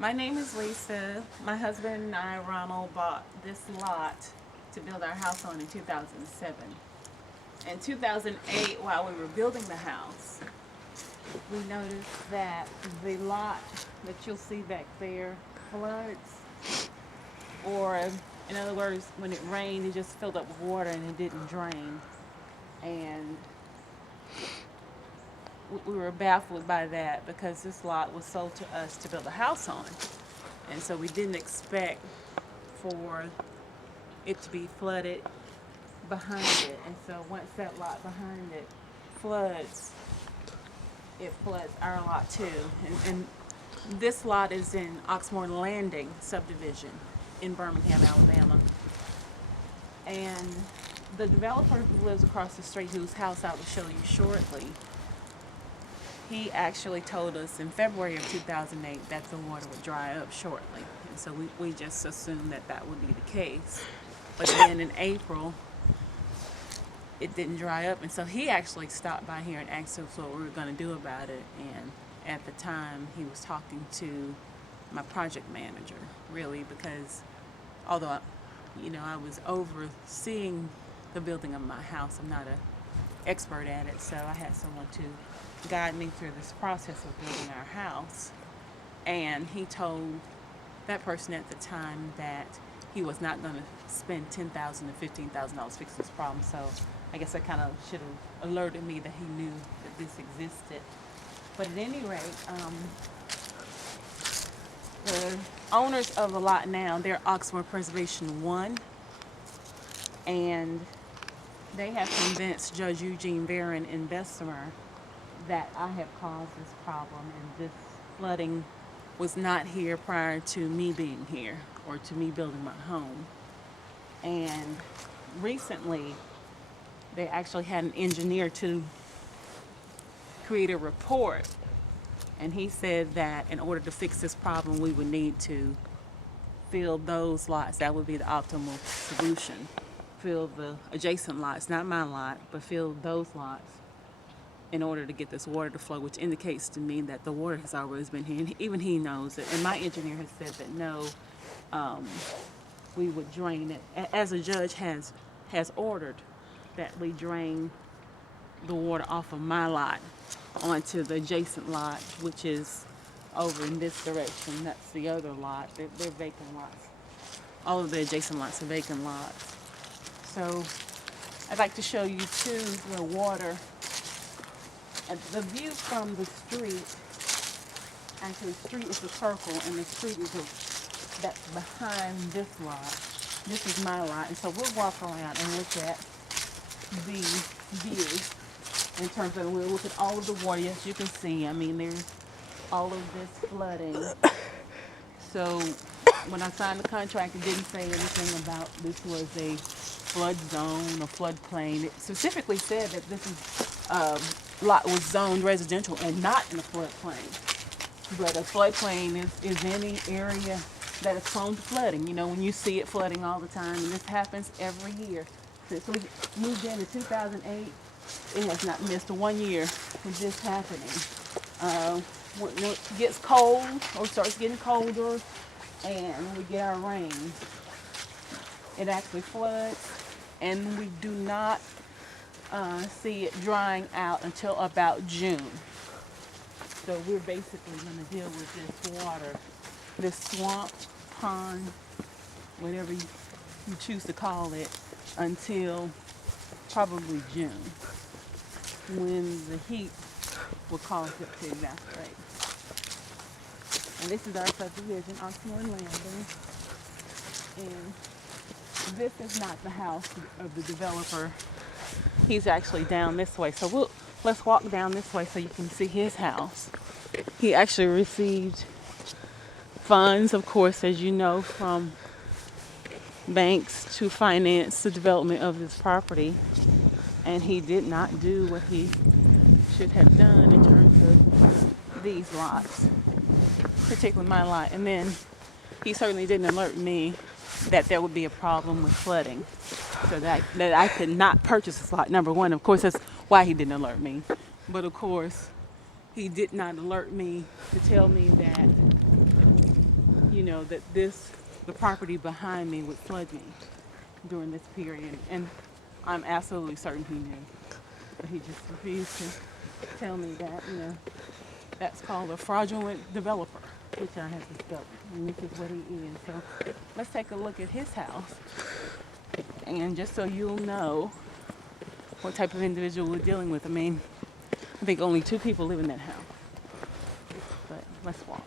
My name is Lisa. My husband and I, Ronald, bought this lot to build our house on in 2007. In 2008, while we were building the house, we noticed that the lot that you'll see back there floods, or in other words, when it rained, it just filled up with water and it didn't drain. And we were baffled by that because this lot was sold to us to build a house on. And so we didn't expect for it to be flooded behind it. And so once that lot behind it floods, it floods our lot too. And this lot is in Oxmoor Landing Subdivision in Birmingham, Alabama. And the developer who lives across the street, whose house I will show you shortly, he actually told us in February of 2008 that the water would dry up shortly. And so we just assumed that that would be the case. But then in April, it didn't dry up. And so he actually stopped by here and asked us what we were going to do about it. And at the time, he was talking to my project manager, really, because although, I was overseeing the building of my house, I'm not an expert at it. So I had someone to guide me through this process of building our house. And he told that person at the time that he was not going to spend $10,000 to $15,000 fixing this problem. So I guess that kind of should have alerted me that he knew that this existed. But at any rate, the owners of the lot now, they're Oxmoor Preservation 1, and they have convinced Judge Eugene Barron in Bessemer that I have caused this problem, and this flooding was not here prior to me being here or to me building my home. And recently, they actually had an engineer to create a report, and he said that in order to fix this problem, we would need to fill those lots. That would be the optimal solution. Fill the adjacent lots, not my lot, but fill those lots in order to get this water to flow, which indicates to me that the water has always been here. And even he knows it. And my engineer has said that no, we would drain it, as a judge has ordered that we drain the water off of my lot onto the adjacent lot, which is over in this direction. That's the other lot. They're vacant lots. All of the adjacent lots are vacant lots. So I'd like to show you too the water. And the view from the street, actually the street is a circle and the street is that's behind this lot. This is my lot. And so we'll walk around and look at the view in terms of, we'll look at all of the water. As you can see, I mean, there's all of this flooding. So when I signed the contract, it didn't say anything about this was a flood zone or floodplain. It specifically said that this is lot was zoned residential and not in a floodplain. But a floodplain is any area that is prone to flooding. When you see it flooding all the time, and this happens every year. Since we moved in 2008, it has not missed 1 year with this happening. When it gets cold or starts getting colder and we get our rain, it actually floods, and we do not see it drying out until about June. So we're basically going to deal with this water, this swamp, pond, whatever you choose to call it, until probably June, when the heat will cause it to evaporate. And this is our subdivision, Oxmoor Landing. And this is not the house of the developer. He's actually down this way. So let's walk down this way so you can see his house. He actually received funds, of course, as you know, from banks to finance the development of this property. And he did not do what he should have done in terms of these lots, particularly my lot. And then he certainly didn't alert me that there would be a problem with flooding, so that I could not purchase this lot. Number one, of course, that's why he didn't alert me. But of course, he did not alert me to tell me that, that the property behind me would flood me during this period. And I'm absolutely certain he knew. But he just refused to tell me that, that's called a fraudulent developer, which I have discovered. And this is what he is. So let's take a look at his house. And just so you'll know what type of individual we're dealing with. I mean, I think only 2 people live in that house. But let's walk.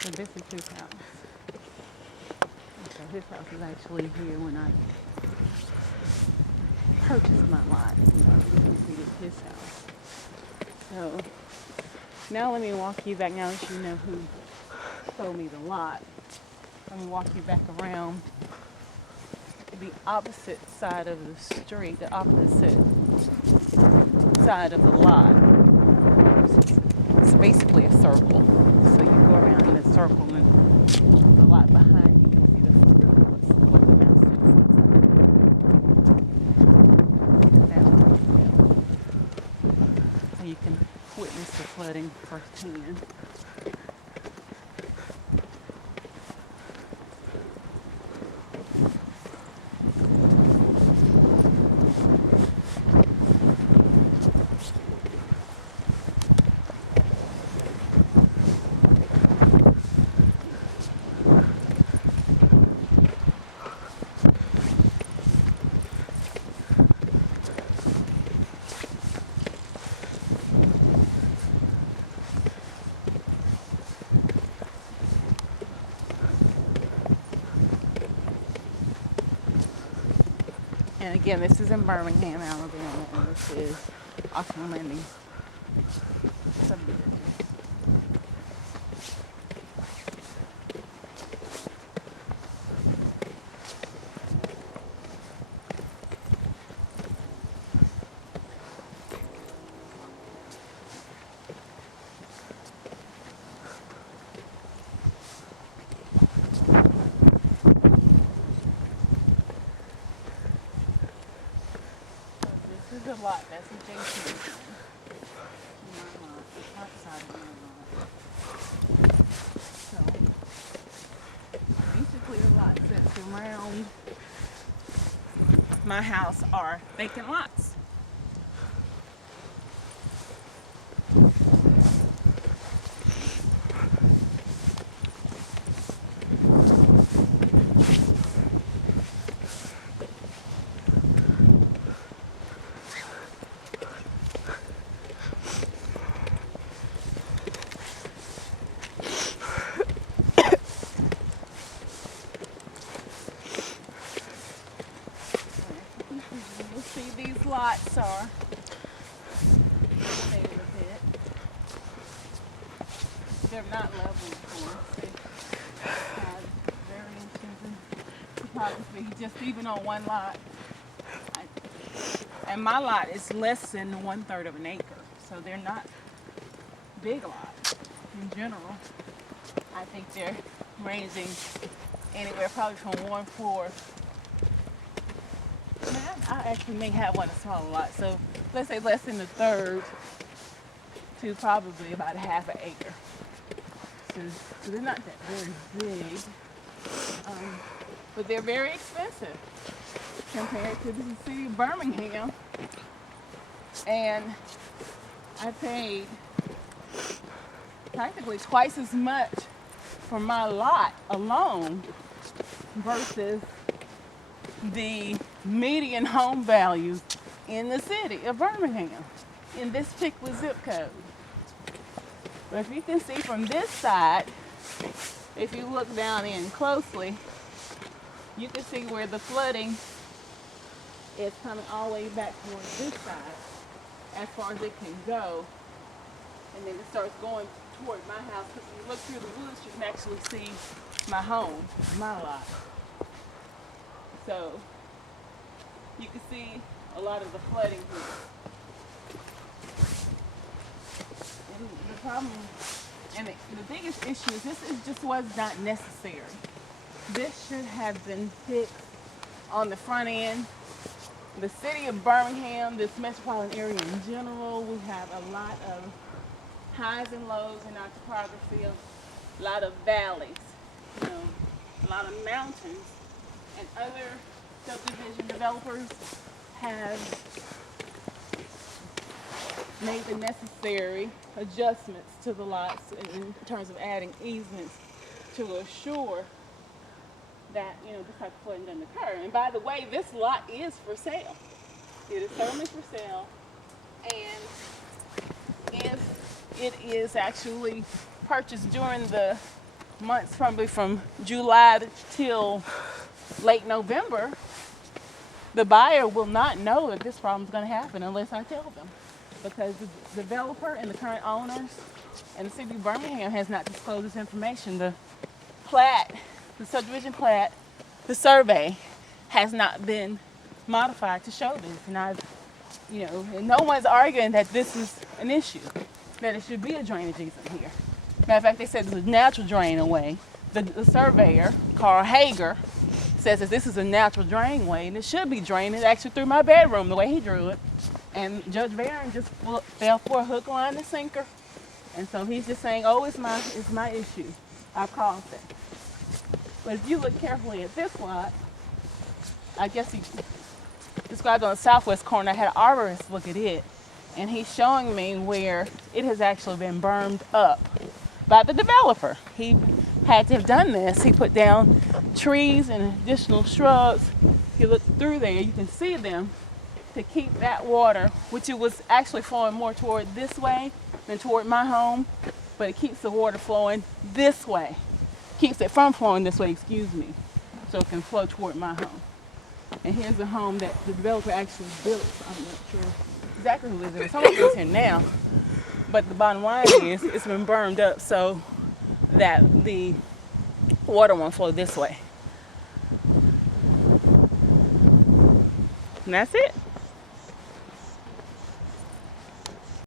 So this is his house. So his house is actually here when I purchased my lot. You can see it's his house. So now let me walk you back. Now that you know who sold me the lot, let me walk you back around the opposite side of the street, the opposite side of the lot. It's basically a circle. So you go around in a circle and the lot behind you, you'll see the what the mouse is. So you can witness the flooding firsthand. And again, this is in Birmingham, Alabama, and this is Oxmoor Landing Subdivision. This is a lot that's adjacent to my lot, the front side of my lot. So basically the lot that's around my house are vacant lots. You'll see these lots are elevated a bit. They're not level, of course. They have variations in topography, just even on one lot. And my lot is less than 1/3 of an acre, so they're not big lots in general. I think they're ranging anywhere probably from 1/4. I actually may have one a smaller lot, so let's say less than 1/3 to probably about 1/2 an acre. So they're not that very big, but they're very expensive compared to the city of Birmingham. And I paid practically twice as much for my lot alone versus the median home values in the city of Birmingham in this particular zip code. But if you can see from this side, if you look down in closely, you can see where the flooding is coming all the way back towards this side as far as it can go, and then it starts going toward my house, because when you look through the woods, you can actually see my home, my lot. So you can see a lot of the flooding here. And the problem, and the biggest issue is this just was not necessary. This should have been fixed on the front end. The city of Birmingham, this metropolitan area in general, we have a lot of highs and lows in our topography, a lot of valleys, you know, a lot of mountains, and other subdivision developers have made the necessary adjustments to the lots in terms of adding easements to assure that, you know, this type of flooding doesn't occur. And by the way, this lot is for sale. It is certainly for sale. And if it is actually purchased during the months probably from July till late November, the buyer will not know that this problem is going to happen unless I tell them. Because the developer and the current owners and the city of Birmingham has not disclosed this information. The plat, the subdivision plat, the survey has not been modified to show this. And and no one's arguing that this is an issue, that it should be a drainage easement here. Matter of fact, they said there's a natural drain away. The surveyor, Carl Hager, says that this is a natural drain way and it should be draining actually through my bedroom the way he drew it. And Judge Barron just fell for a hook, line, and sinker. And so he's just saying, oh, it's my issue. I caused it. But if you look carefully at this lot, I guess he described on the southwest corner. I had an arborist look at it, and he's showing me where it has actually been burned up by the developer. He had to have done this. He put down trees and additional shrubs. If you look through there, you can see them to keep that water, which it was actually flowing more toward this way than toward my home, but it keeps the water flowing this way. Keeps it from flowing this way, excuse me, so it can flow toward my home. And here's a home that the developer actually built. I'm not sure exactly who lives there. Someone lives here now, but the bottom line is it's been burned up so that the water won't flow this way. And that's it.